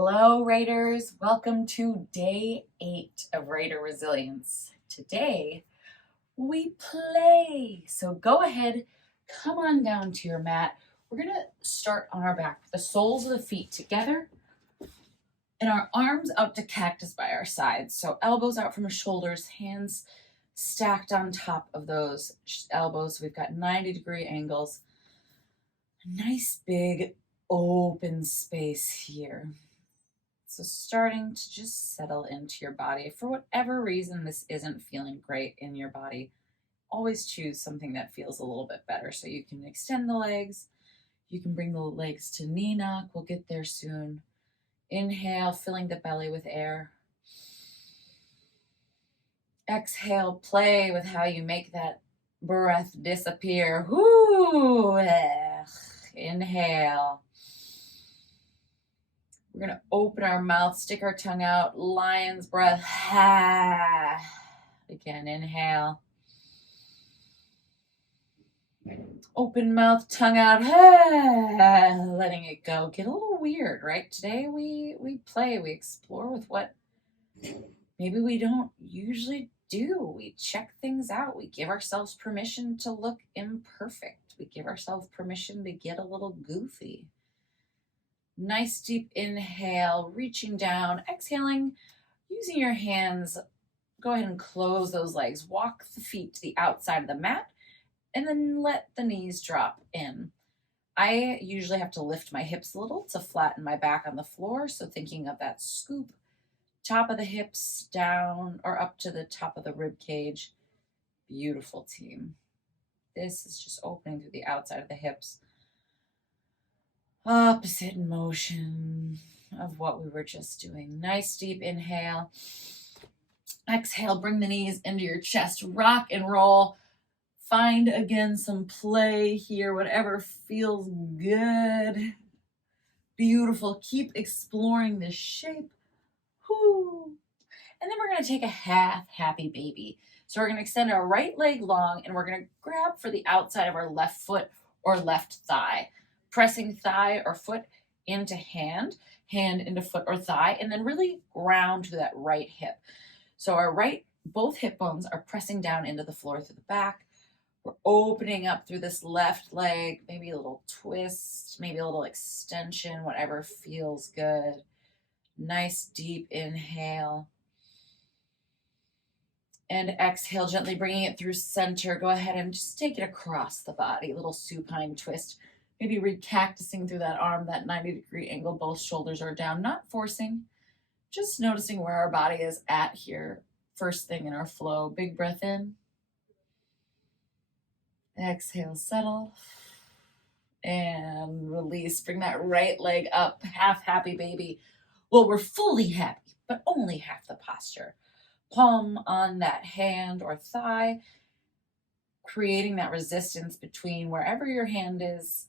Hello, Raiders. Welcome to day 8 of Raider Resilience. Today, we play. So go ahead, come on down to your mat. We're going to start on our back with the soles of the feet together and our arms out to cactus by our sides. So elbows out from the shoulders, hands stacked on top of those elbows. We've got 90-degree angles. Nice big open space here. So starting to just settle into your body. If for whatever reason this isn't feeling great in your body, always choose something that feels a little bit better. So you can extend the legs. You can bring the legs to knee knock. We'll get there soon. Inhale, filling the belly with air. Exhale, play with how you make that breath disappear. Whoo! Inhale. We're going to open our mouth, stick our tongue out, lion's breath. Again, inhale. Open mouth, tongue out, letting it go. Get a little weird, right? Today we play, we explore with what maybe we don't usually do. We check things out. We give ourselves permission to look imperfect. We give ourselves permission to get a little goofy. Nice deep inhale, reaching down, exhaling, using your hands. Go ahead and close those legs. Walk the feet to the outside of the mat and then let the knees drop in. I usually have to lift my hips a little to flatten my back on the floor. So thinking of that scoop, top of the hips down or up to the top of the rib cage. Beautiful, team. This is just opening through the outside of the hips. Opposite motion of what we were just doing. Nice deep inhale. Exhale, bring the knees into your chest. Rock and roll. Find again some play here, whatever feels good. Beautiful. Keep exploring this shape. Whoo. And then we're going to take a half happy baby. So we're going to extend our right leg long and we're going to grab for the outside of our left foot or left thigh. Pressing thigh or foot into hand into foot or thigh, and then really ground to that right hip. So both hip bones are pressing down into the floor through the back. We're opening up through this left leg, maybe a little twist, maybe a little extension, whatever feels good. Nice deep inhale. And exhale, gently bringing it through center. Go ahead and just take it across the body, a little supine twist. Maybe recactusing through that arm, that 90-degree angle, both shoulders are down, not forcing, just noticing where our body is at here. First thing in our flow, big breath in. Exhale, settle. And release, bring that right leg up, half happy baby. Well, we're fully happy, but only half the posture. Palm on that hand or thigh, creating that resistance between wherever your hand is,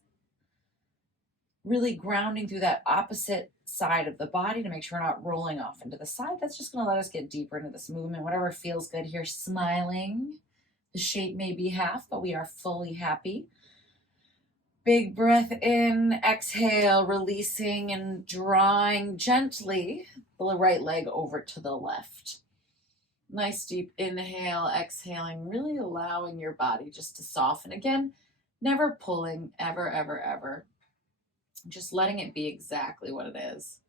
really grounding through that opposite side of the body to make sure we're not rolling off into the side. That's just going to let us get deeper into this movement. Whatever feels good here, smiling. The shape may be half, but we are fully happy. Big breath in, exhale, releasing and drawing gently the right leg over to the left. Nice deep inhale, exhaling, really allowing your body just to soften. Again, never pulling, ever, ever, ever. Just letting it be exactly what it is.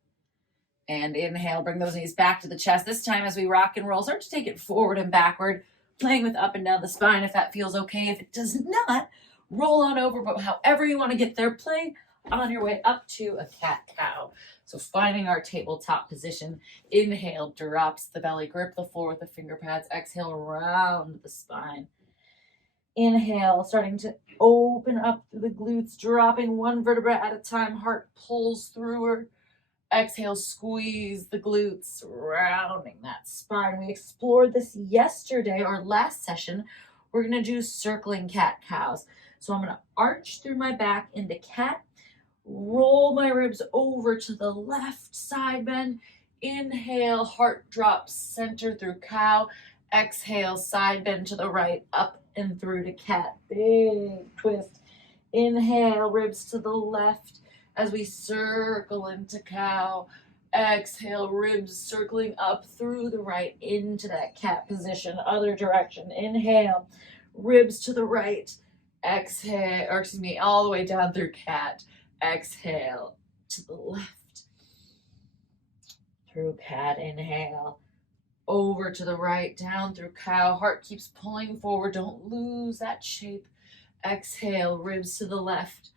And inhale, bring those knees back to the chest. This time as we rock and roll, start to take it forward and backward, playing with up and down the spine if that feels okay. If it does not, roll on over, but however you want to get there, play on your way up to a cat-cow. So finding our tabletop position. Inhale, drops the belly, grip the floor with the finger pads. Exhale, round the spine. Inhale, starting to open up through the glutes, dropping one vertebra at a time. Heart pulls through her. Exhale, squeeze the glutes, rounding that spine. We explored this yesterday, our last session. We're going to do circling cat-cows. So I'm going to arch through my back into cat, roll my ribs over to the left side bend. Inhale, heart drops, center through cow. Exhale, side bend to the right, up and through to cat. Big twist. Inhale, ribs to the left as we circle into cow. Exhale, ribs circling up through the right into that cat position, other direction. Inhale, ribs to the right. Exhale, or excuse me, all the way down through cat. Exhale to the left. Through cat, inhale. Over to the right, down through cow. Heart keeps pulling forward. Don't lose that shape. Exhale, ribs to the left.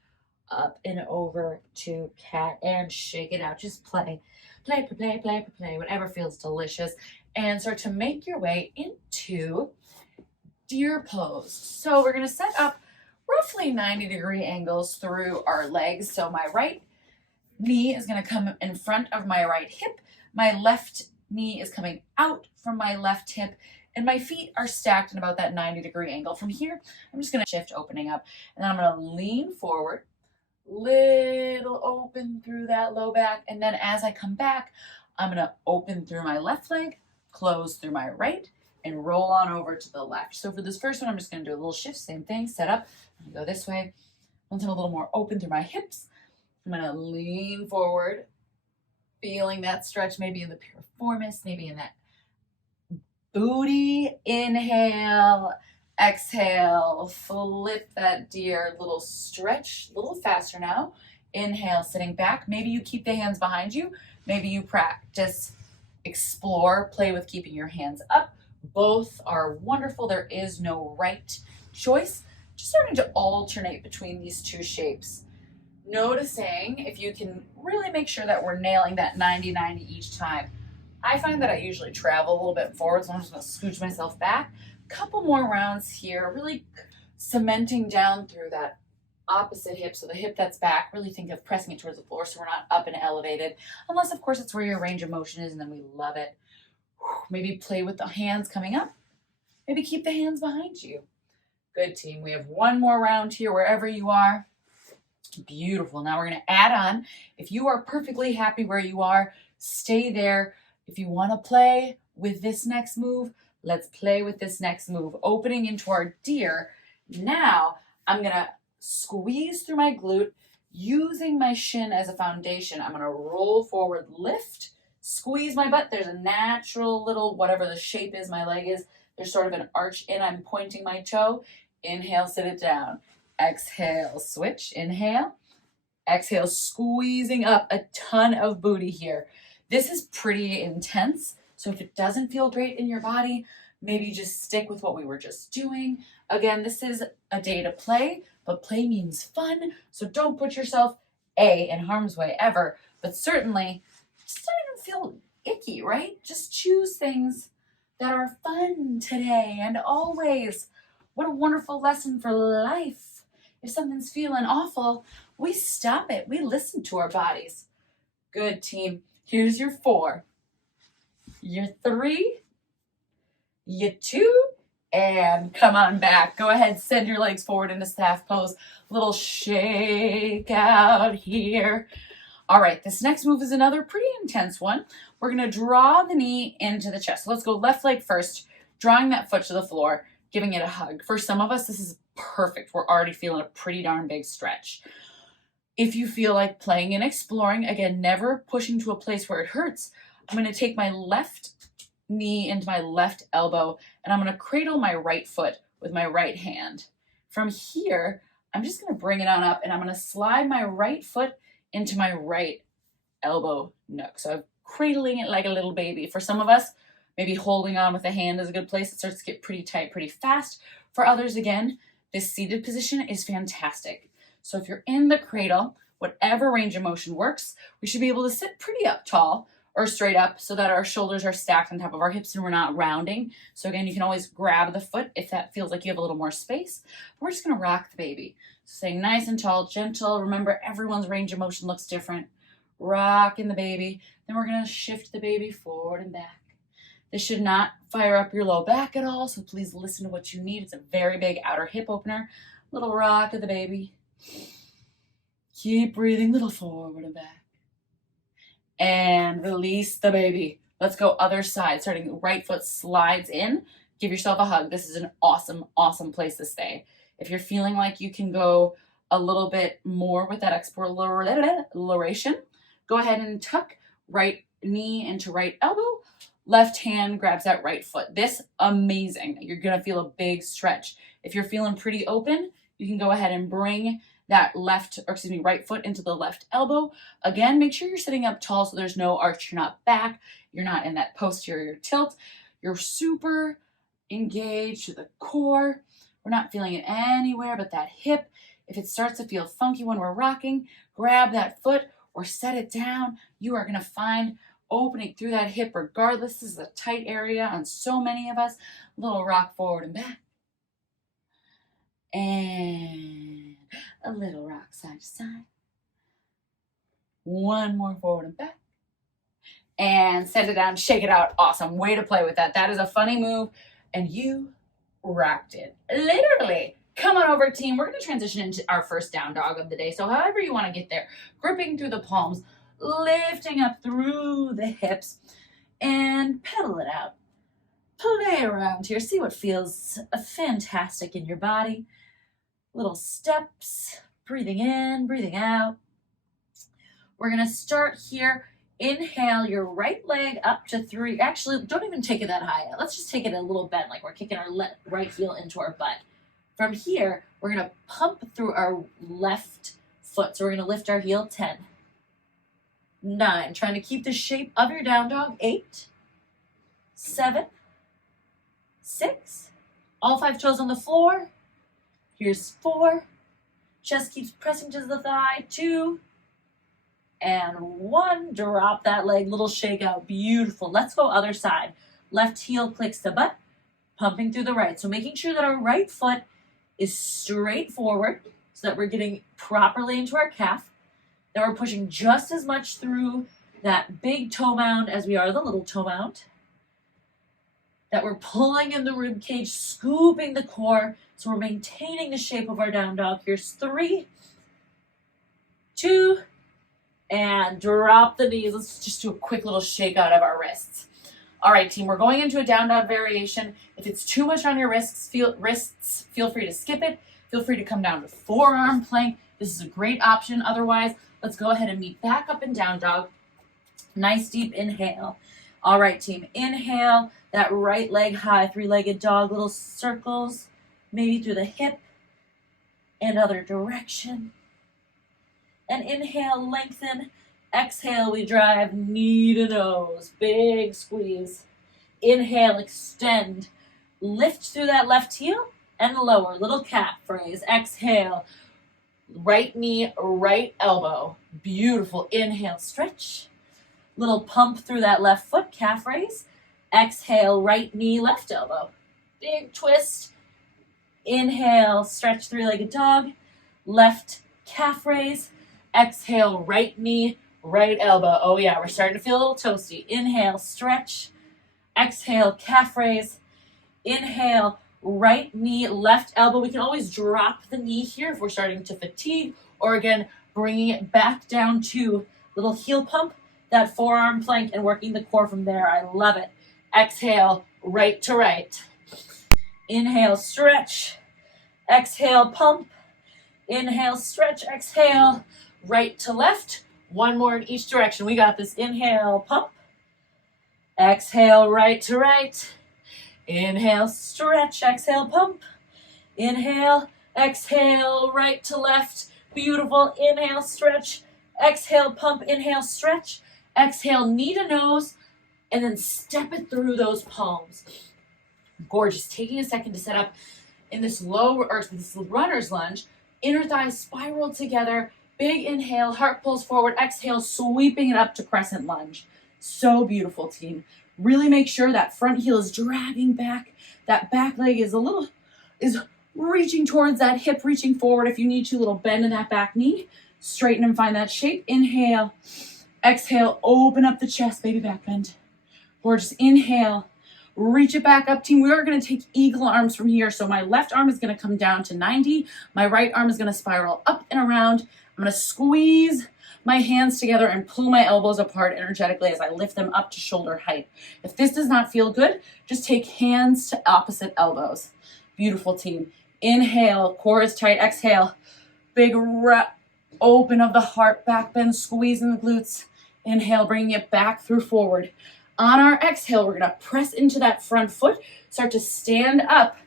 Up and over to cat and shake it out. Just play, play, play, play, play, whatever feels delicious. And start to make your way into deer pose. So we're going to set up roughly 90-degree angles through our legs. So my right knee is going to come in front of my right hip. My left knee is coming out from my left hip. And my feet are stacked in about that 90-degree angle. From here, I'm just going to shift, opening up. And then I'm going to lean forward. Little open through that low back, and then as I come back, I'm going to open through my left leg, close through my right, and roll on over to the left. So for this first one, I'm just going to do a little shift, same thing, set up, I'm going to go this way. Once I'm a little more open through my hips, I'm going to lean forward, feeling that stretch, maybe in the piriformis, maybe in that booty. Inhale. Exhale, flip that deer, little stretch, a little faster now. Inhale, sitting back. Maybe you keep the hands behind you. Maybe you practice, explore, play with keeping your hands up. Both are wonderful. There is no right choice. Just starting to alternate between these two shapes. Noticing if you can really make sure that we're nailing that 90-90 each time. I find that I usually travel a little bit forward, so I'm just going to scooch myself back. Couple more rounds here, really cementing down through that opposite hip. So the hip that's back, really think of pressing it towards the floor so we're not up and elevated. Unless, of course, it's where your range of motion is, and then we love it. Maybe play with the hands coming up. Maybe keep the hands behind you. Good, team. We have one more round here wherever you are. Beautiful. Now we're going to add on. If you are perfectly happy where you are, stay there. If you want to play with this next move, let's play with this next move. Opening into our deer. Now I'm going to squeeze through my glute, using my shin as a foundation. I'm going to roll forward, lift, squeeze my butt. There's a natural little, whatever the shape is my leg is, there's sort of an arch in. I'm pointing my toe. Inhale, sit it down. Exhale, switch. Inhale. Exhale, squeezing up a ton of booty here. This is pretty intense. So if it doesn't feel great in your body, maybe just stick with what we were just doing. Again, this is a day to play, but play means fun. So don't put yourself in harm's way ever, but certainly just don't even feel icky, right? Just choose things that are fun today and always. What a wonderful lesson for life. If something's feeling awful, we stop it. We listen to our bodies. Good, team. Here's your 4. Your 3, your 2, and come on back. Go ahead, send your legs forward into staff pose. Little shake out here. All right, this next move is another pretty intense one. We're gonna draw the knee into the chest. So let's go left leg first, drawing that foot to the floor, giving it a hug. For some of us, this is perfect. We're already feeling a pretty darn big stretch. If you feel like playing and exploring, again, never pushing to a place where it hurts, I'm going to take my left knee into my left elbow, and I'm going to cradle my right foot with my right hand. From here, I'm just going to bring it on up, and I'm going to slide my right foot into my right elbow nook. So I'm cradling it like a little baby. For some of us, maybe holding on with a hand is a good place. It starts to get pretty tight pretty fast. For others, again, this seated position is fantastic. So if you're in the cradle, whatever range of motion works, we should be able to sit pretty up tall or straight up so that our shoulders are stacked on top of our hips and we're not rounding. So again, you can always grab the foot if that feels like you have a little more space. We're just going to rock the baby. So staying nice and tall, gentle. Remember, everyone's range of motion looks different. Rocking the baby. Then we're going to shift the baby forward and back. This should not fire up your low back at all, so please listen to what you need. It's a very big outer hip opener. Little rock of the baby. Keep breathing, little forward and back. And release the baby. Let's go other side. Starting right foot slides in. Give yourself a hug. This is an awesome, awesome place to stay. If you're feeling like you can go a little bit more with that exploration, go ahead and tuck right knee into right elbow, left hand grabs that right foot. This, amazing. You're gonna feel a big stretch. If you're feeling pretty open, you can go ahead and bring that right foot into the left elbow. Again, make sure you're sitting up tall so there's no arch, you're not back, you're not in that posterior tilt. You're super engaged to the core. We're not feeling it anywhere but that hip. If it starts to feel funky when we're rocking, grab that foot or set it down. You are going to find opening through that hip regardless. This is a tight area on so many of us. A little rock forward and back. And a little rock side to side. One more forward and back. And set it down, shake it out. Awesome. Way to play with that. That is a funny move. And you rocked it. Literally. Come on over, team. We're going to transition into our first down dog of the day. So however you want to get there, gripping through the palms, lifting up through the hips, and pedal it out. Play around here. See what feels fantastic in your body. Little steps, breathing in, breathing out. We're going to start here. Inhale your right leg up to 3. Actually, don't even take it that high yet. Let's just take it a little bent, like we're kicking our right heel into our butt. From here, we're going to pump through our left foot. So we're going to lift our heel. 10, 9. Trying to keep the shape of your down dog. 8, 7, 6. All 5 toes on the floor. Here's 4. Chest keeps pressing to the thigh. 2. And 1. Drop that leg. Little shake out. Beautiful. Let's go other side. Left heel clicks the butt. Pumping through the right. So making sure that our right foot is straight forward so that we're getting properly into our calf. That we're pushing just as much through that big toe mound as we are the little toe mound. That we're pulling in the rib cage, scooping the core. So we're maintaining the shape of our down dog. Here's 3, 2, and drop the knees. Let's just do a quick little shake out of our wrists. All right, team, we're going into a down dog variation. If it's too much on your wrists, feel free to skip it. Feel free to come down to forearm plank. This is a great option. Otherwise, let's go ahead and meet back up in down dog. Nice deep inhale. All right, team, inhale that right leg high, 3-legged dog, little circles, maybe through the hip and other direction. And inhale, lengthen. Exhale, we drive knee to nose. Big squeeze. Inhale, extend. Lift through that left heel and lower. Little cat phrase. Exhale. Right knee, right elbow. Beautiful. Inhale, stretch. Little pump through that left foot, calf raise. Exhale, right knee, left elbow. Big twist. Inhale, stretch, 3-legged dog. Left calf raise. Exhale, right knee, right elbow. Oh yeah, we're starting to feel a little toasty. Inhale, stretch. Exhale, calf raise. Inhale, right knee, left elbow. We can always drop the knee here if we're starting to fatigue, or again, bringing it back down to little heel pump, that forearm plank, and working the core from there. I love it. Exhale, right to right. Inhale, stretch. Exhale, pump. Inhale, stretch. Exhale, right to left. One more in each direction. We got this. Inhale, pump. Exhale, right to right. Inhale, stretch. Exhale, pump. Inhale, exhale, right to left. Beautiful. Inhale, stretch. Exhale, pump. Inhale, stretch. Exhale, knee to nose. And then step it through those palms. Gorgeous. Taking a second to set up in this this runner's lunge. Inner thighs spiral together. Big inhale, heart pulls forward. Exhale, sweeping it up to crescent lunge. So beautiful, team. Really make sure that front heel is dragging back. That back leg is reaching towards that hip, reaching forward. If you need to, little bend in that back knee. Straighten and find that shape. Inhale. Exhale, open up the chest, baby back bend. Gorgeous. Inhale. Reach it back up, team. We are going to take eagle arms from here. So my left arm is going to come down to 90. My right arm is going to spiral up and around. I'm going to squeeze my hands together and pull my elbows apart energetically as I lift them up to shoulder height. If this does not feel good, just take hands to opposite elbows. Beautiful, team. Inhale, core is tight. Exhale, big open of the heart, back bend, squeeze in the glutes. Inhale, bringing it back through forward. On our exhale, we're gonna press into that front foot, start to stand up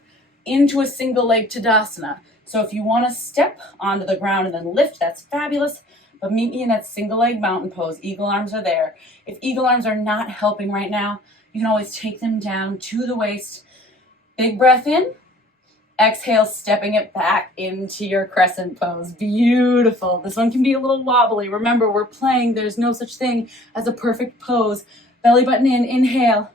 into a single leg Tadasana. So if you wanna step onto the ground and then lift, that's fabulous, but meet me in that single leg mountain pose. Eagle arms are there. If eagle arms are not helping right now, you can always take them down to the waist. Big breath in. Exhale, stepping it back into your crescent pose. Beautiful. This one can be a little wobbly. Remember, we're playing. There's no such thing as a perfect pose. Belly button in, inhale.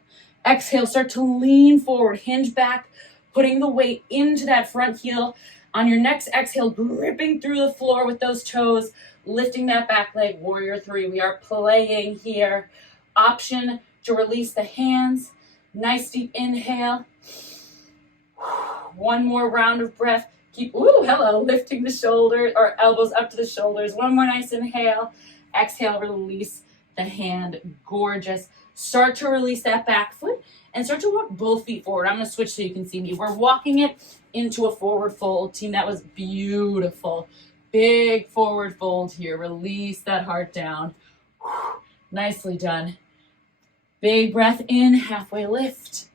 Exhale, start to lean forward, hinge back, putting the weight into that front heel. On your next exhale, gripping through the floor with those toes, lifting that back leg, warrior three. We are playing here. Option to release the hands. Nice deep inhale. One more round of breath. Keep, lifting the shoulders or elbows up to the shoulders. One more nice inhale. Exhale, release the hand. Gorgeous. Start to release that back foot and start to walk both feet forward. I'm going to switch so you can see me. We're walking it into a forward fold. Team, that was beautiful. Big forward fold here. Release that heart down. Nicely done. Big breath in, halfway lift.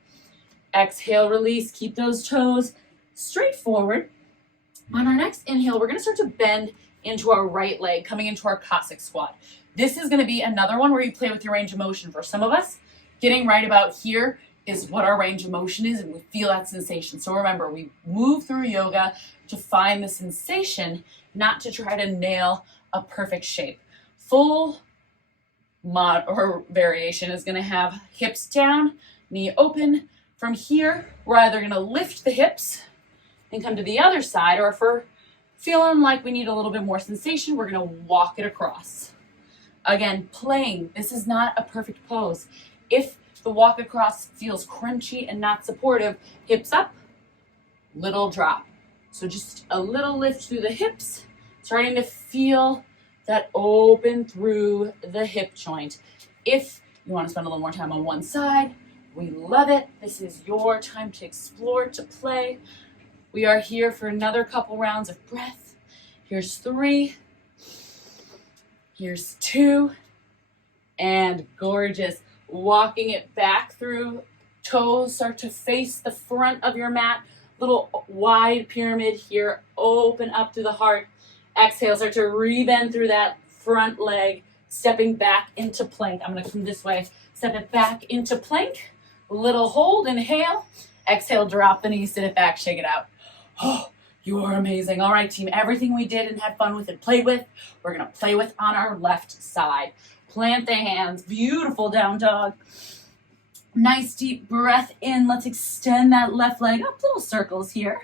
Exhale, release. Keep those toes straight forward. On our next inhale, we're going to start to bend into our right leg, coming into our Cossack squat. This is going to be another one where you play with your range of motion. For some of us, getting right about here is what our range of motion is, and we feel that sensation. So remember, we move through yoga to find the sensation, not to try to nail a perfect shape. Full mod or variation is going to have hips down, knee open. From here, we're either going to lift the hips and come to the other side, or if we're feeling like we need a little bit more sensation, we're going to walk it across. Again, playing. This is not a perfect pose. If the walk across feels crunchy and not supportive, hips up, little drop. So just a little lift through the hips, starting to feel that open through the hip joint. If you want to spend a little more time on one side, we love it. This is your time to explore, to play. We are here for another couple rounds of breath. Here's 3. Here's 2. And gorgeous. Walking it back through. Toes start to face the front of your mat. Little wide pyramid here. Open up through the heart. Exhale, start to rebend through that front leg. Stepping back into plank. I'm going to come this way. Step it back into plank. Little hold, inhale. Exhale, drop the knees, sit it back, shake it out. Oh, you are amazing. All right, team, everything we did and had fun with and played with, we're going to play with on our left side. Plant the hands. Beautiful down dog. Nice deep breath in. Let's extend that left leg up. Little circles here.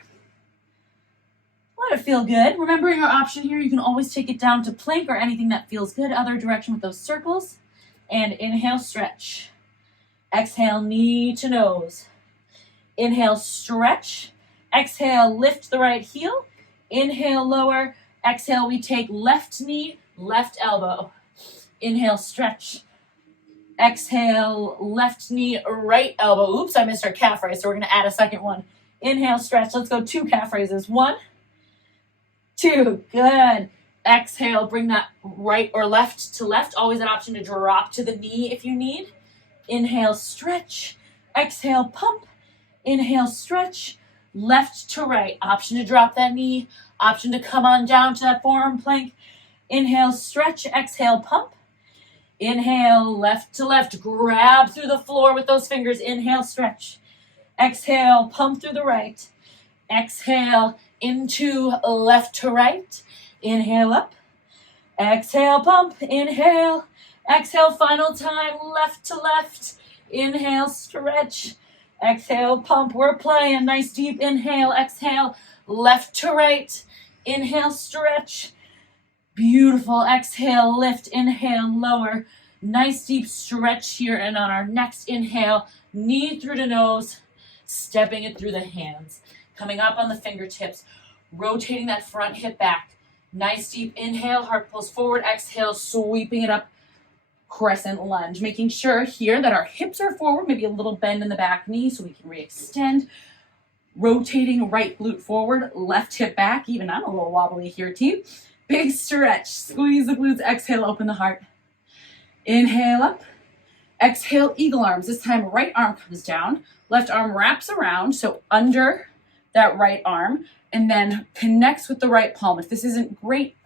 Let it feel good. Remembering our option here, you can always take it down to plank or anything that feels good. Other direction with those circles. And inhale, stretch. Exhale, knee to nose. Inhale, stretch. Exhale, lift the right heel. Inhale, lower. Exhale, we take left knee, left elbow. Inhale, stretch. Exhale, left knee, right elbow. Oops, I missed our calf raise, so we're going to add a second one. Inhale, stretch. Let's go 2 calf raises. 1, 2. Good. Exhale, bring that right or left to left. Always an option to drop to the knee if you need. Inhale, stretch. Exhale, pump. Inhale, stretch. Left to right. Option to drop that knee. Option to come on down to that forearm plank. Inhale, stretch. Exhale, pump. Inhale, left to left. Grab through the floor with those fingers. Inhale, stretch. Exhale, pump through the right. Exhale, into left to right. Inhale, up. Exhale, pump. Inhale. Exhale, final time, left to left. Inhale, stretch. Exhale, pump. We're playing. Nice deep inhale. Exhale, left to right. Inhale, stretch. Beautiful. Exhale, lift. Inhale, lower. Nice deep stretch here. And on our next inhale, knee through the nose, stepping it through the hands. Coming up on the fingertips, rotating that front hip back. Nice deep inhale, heart pulls forward. Exhale, sweeping it up. Crescent lunge, making sure here that our hips are forward, maybe a little bend in the back knee so we can re-extend. Rotating right glute forward, left hip back. Even I'm a little wobbly here, team. Big stretch, squeeze the glutes, exhale, open the heart. Inhale up. Exhale, eagle arms. This time, right arm comes down. Left arm wraps around, so under that right arm, and then connects with the right palm. If this isn't great,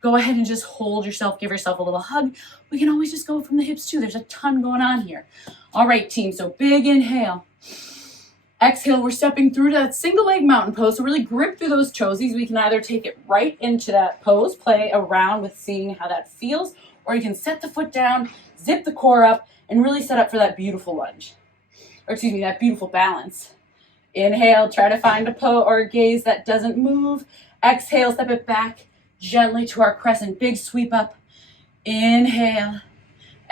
go ahead and just hold yourself, give yourself a little hug. We can always just go from the hips too. There's a ton going on here. All right, team, so big inhale. Exhale, we're stepping through to that single leg mountain pose. So really grip through those toesies. We can either take it right into that pose, play around with seeing how that feels, or you can set the foot down, zip the core up, and really set up for that beautiful lunge. Or excuse me, that beautiful balance. Inhale, try to find a pose or a gaze that doesn't move. Exhale, step it back gently to our crescent. Big sweep up. Inhale.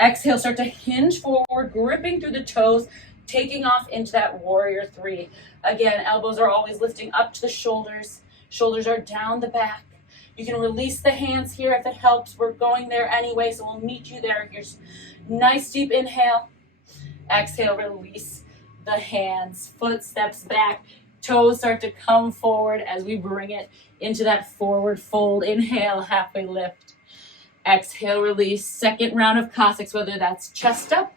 Exhale, start to hinge forward, gripping through the toes, taking off into that warrior three. Again, elbows are always lifting up to the shoulders. Shoulders are down the back. You can release the hands here if it helps. We're going there anyway, so we'll meet you there. Here's nice deep inhale. Exhale, release the hands. Foot steps back. Toes start to come forward as we bring it into that forward fold. Inhale, halfway lift. Exhale, release. Second round of Cossacks, whether that's chest up,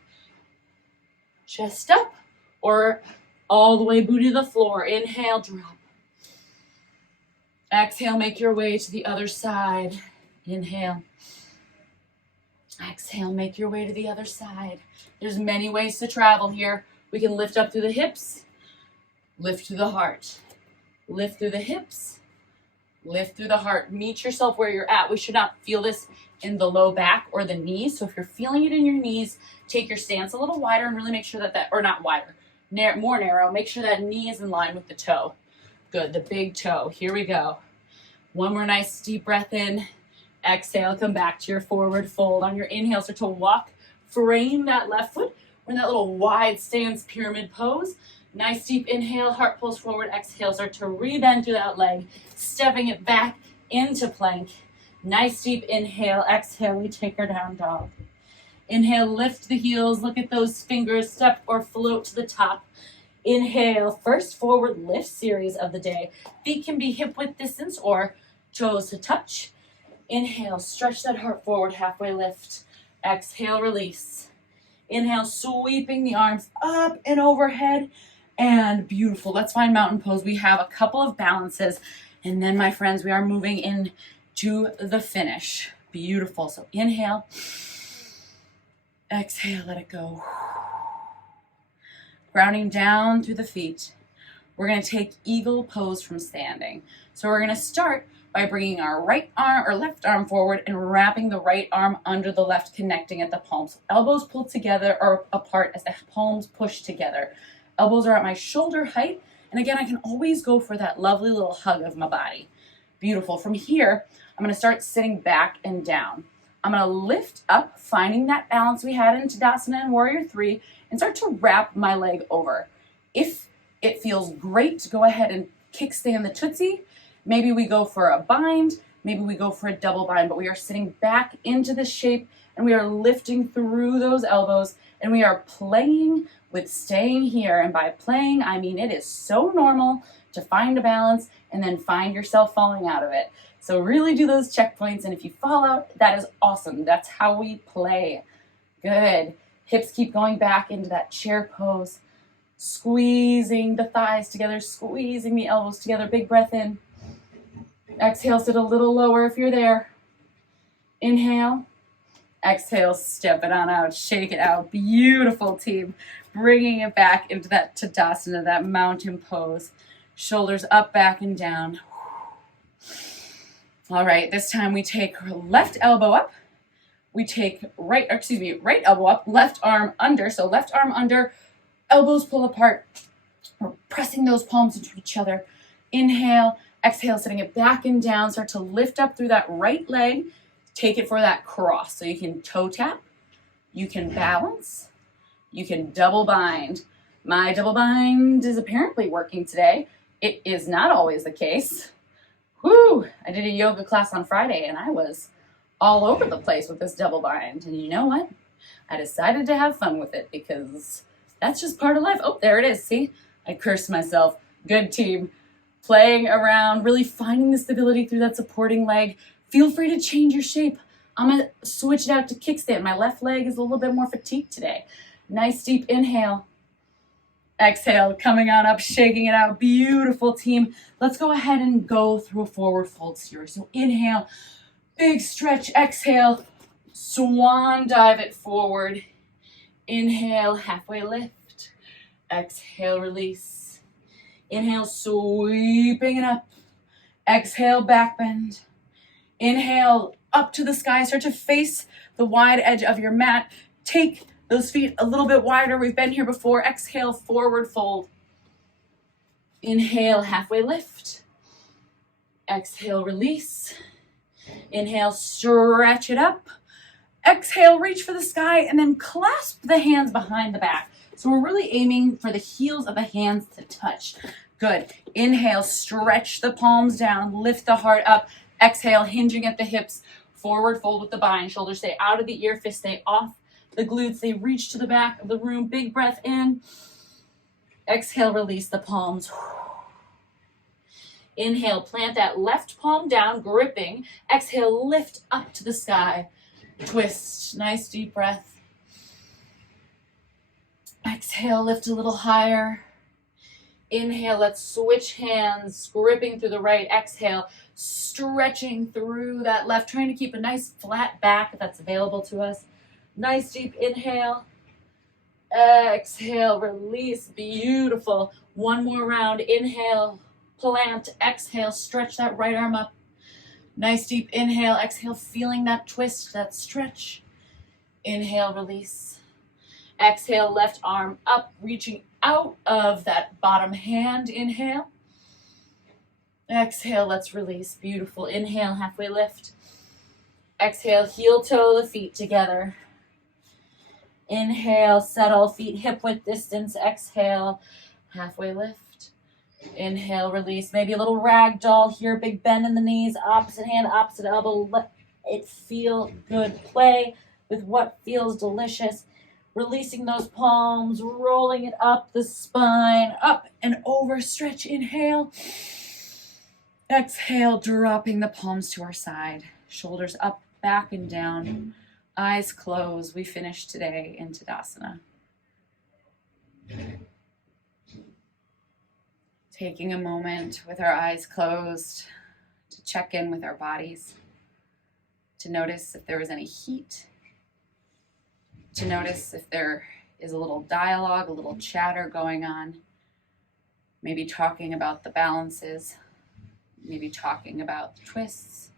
or all the way booty to the floor. Inhale, drop. Exhale, make your way to the other side. Inhale. Exhale, make your way to the other side. There's many ways to travel here. We can lift up through the hips, lift through the heart, lift through the hips, lift through the heart. Meet yourself where you're at. We should not feel this in the low back or the knees. So if you're feeling it in your knees, take your stance a little wider and really make sure that, or not wider, more narrow. Make sure that knee is in line with the toe. Good, the big toe. Here we go. One more nice deep breath in. Exhale, come back to your forward fold. On your inhale, start to walk, frame that left foot. We're in that little wide stance pyramid pose. Nice deep inhale, heart pulls forward. Exhale, start to rebend through that leg, stepping it back into plank. Nice deep inhale. Exhale, we take our down dog. Inhale, lift the heels. Look at those fingers, step or float to the top. Inhale, first forward lift series of the day. Feet can be hip width distance or toes to touch. Inhale, stretch that heart forward, halfway lift. Exhale, release. Inhale, sweeping the arms up and overhead. And beautiful. Let's find mountain pose. We have a couple of balances. And then, my friends, we are moving in to the finish. Beautiful. So inhale. Exhale, let it go. Grounding down through the feet. We're going to take eagle pose from standing. So we're going to start by bringing our right arm or left arm forward and wrapping the right arm under the left, connecting at the palms. Elbows pull together or apart as the palms push together. Elbows are at my shoulder height. And again, I can always go for that lovely little hug of my body. Beautiful. From here, I'm going to start sitting back and down. I'm going to lift up, finding that balance we had in Tadasana and Warrior 3, and start to wrap my leg over. If it feels great to go ahead and kickstand the Tootsie, maybe we go for a bind, maybe we go for a double bind, but we are sitting back into the shape and we are lifting through those elbows and we are playing with staying here. And by playing, I mean it is so normal to find a balance and then find yourself falling out of it. So really do those checkpoints, and if you fall out, that is awesome. That's how we play. Good. Hips keep going back into that chair pose. Squeezing the thighs together, squeezing the elbows together. Big breath in. Exhale, sit a little lower if you're there. Inhale. Exhale, step it on out, shake it out. Beautiful, team. Bringing it back into that Tadasana, that mountain pose. Shoulders up, back, and down. All right, this time we take left elbow up. We take right elbow up, left arm under. So left arm under, elbows pull apart. We're pressing those palms into each other. Inhale, exhale, sitting it back and down. Start to lift up through that right leg. Take it for that cross. So you can toe tap, you can balance, you can double bind. My double bind is apparently working today. It is not always the case. Whew, I did a yoga class on Friday and I was all over the place with this double bind. And you know what? I decided to have fun with it because that's just part of life. Oh, there it is. See, I cursed myself. Good, team. Playing around, really finding the stability through that supporting leg. Feel free to change your shape. I'm going to switch it out to kickstand. My left leg is a little bit more fatigued today. Nice deep inhale. Exhale, coming on up, shaking it out. Beautiful, team. Let's go ahead and go through a forward fold series. So inhale, big stretch. Exhale, swan dive it forward. Inhale, halfway lift. Exhale, release. Inhale, sweeping it up. Exhale, back bend. Inhale, up to the sky. Start to face the wide edge of your mat. Take those feet a little bit wider. We've been here before. Exhale, forward fold. Inhale, halfway lift. Exhale, release. Inhale, stretch it up. Exhale, reach for the sky, and then clasp the hands behind the back. So we're really aiming for the heels of the hands to touch. Good. Inhale, stretch the palms down, lift the heart up. Exhale, hinging at the hips, forward fold with the bind. Shoulders stay out of the ear, fists stay off the glutes. They reach to the back of the room. Big breath in. Exhale, release the palms. Inhale, plant that left palm down, gripping. Exhale, lift up to the sky. Twist. Nice deep breath. Exhale, lift a little higher. Inhale, let's switch hands, gripping through the right. Exhale, stretching through that left, trying to keep a nice flat back if that's available to us. Nice deep inhale. Exhale, release. Beautiful. One more round. Inhale, plant. Exhale, stretch that right arm up. Nice deep inhale. Exhale, feeling that twist, that stretch. Inhale, release. Exhale, left arm up, reaching out of that bottom hand. Inhale. Exhale, let's release. Beautiful. Inhale, halfway lift. Exhale, heel toe the feet together. Inhale, settle, feet hip width distance. Exhale, halfway lift. Inhale, release. Maybe a little ragdoll here. Big bend in the knees. Opposite hand, opposite elbow. Let it feel good. Play with what feels delicious. Releasing those palms, rolling it up the spine, up and over. Stretch. Inhale. Exhale, dropping the palms to our side. Shoulders up, back and down. Eyes closed. We finished today in Tadasana. Taking a moment with our eyes closed to check in with our bodies, to notice if there was any heat, to notice if there is a little dialogue, a little chatter going on, maybe talking about the balances, maybe talking about the twists,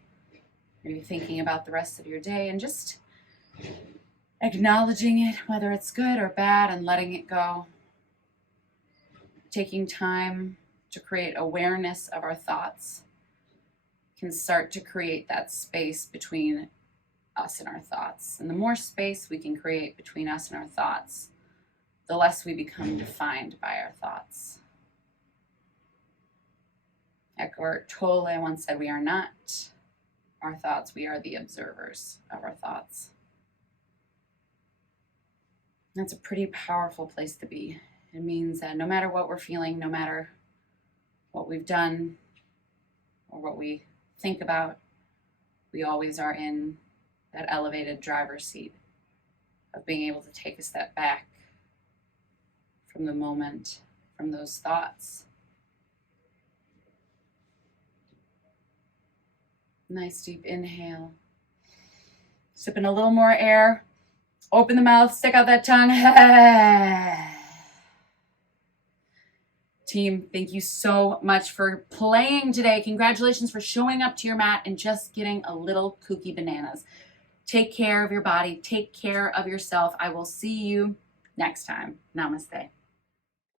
maybe thinking about the rest of your day, and just acknowledging it, whether it's good or bad, and letting it go. Taking time to create awareness of our thoughts can start to create that space between us and our thoughts. And the more space we can create between us and our thoughts, the less we become defined by our thoughts. Eckhart Tolle once said, "We are not our thoughts, we are the observers of our thoughts." That's a pretty powerful place to be. It means that no matter what we're feeling, no matter what we've done or what we think about, we always are in that elevated driver's seat of being able to take a step back from the moment, from those thoughts. Nice deep inhale. Sipping a little more air. Open the mouth, stick out that tongue. Team, thank you so much for playing today. Congratulations for showing up to your mat and just getting a little kooky bananas. Take care of your body. Take care of yourself. I will see you next time. Namaste.